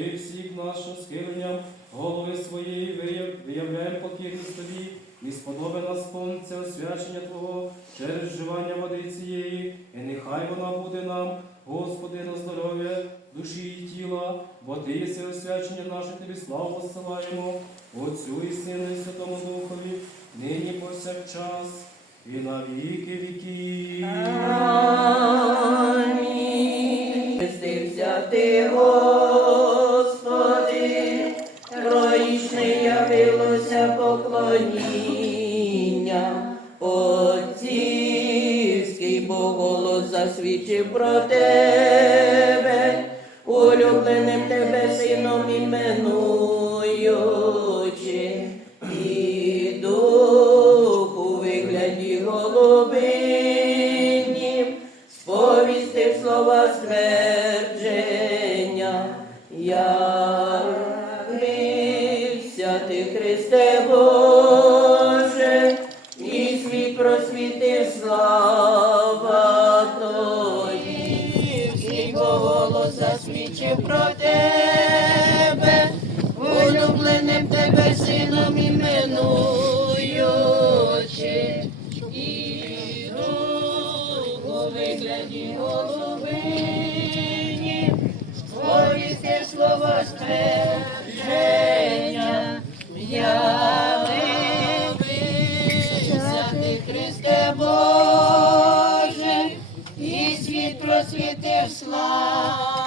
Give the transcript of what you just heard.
благослови всіх нашим схиленням, голови своєї виявляємо покірність Тобі, і сподоби нас сонця, освячення Твого через вживання води цієї, і нехай вона буде нам, Господи, на здоров'я душі і тіла, бо Ти єси освячення наше, Тобі славу посилаємо, Отцю і Сину і Святому Духові, нині повсякчас і на віки віків. Хрестився ти, Господи, явилося поклоніння. Отцівський бо голос засвідчив про тебе, улюбленим тебе сином іменуючи, і дух у вигляді голубинім, сповістив слова ствердження, явився засвідчив про тебе, улюбленим тебе сином іменуючи. і у вигляді голубині, сповісти слово ствердження, я ти, Христе Боже, і світ просвітив слава.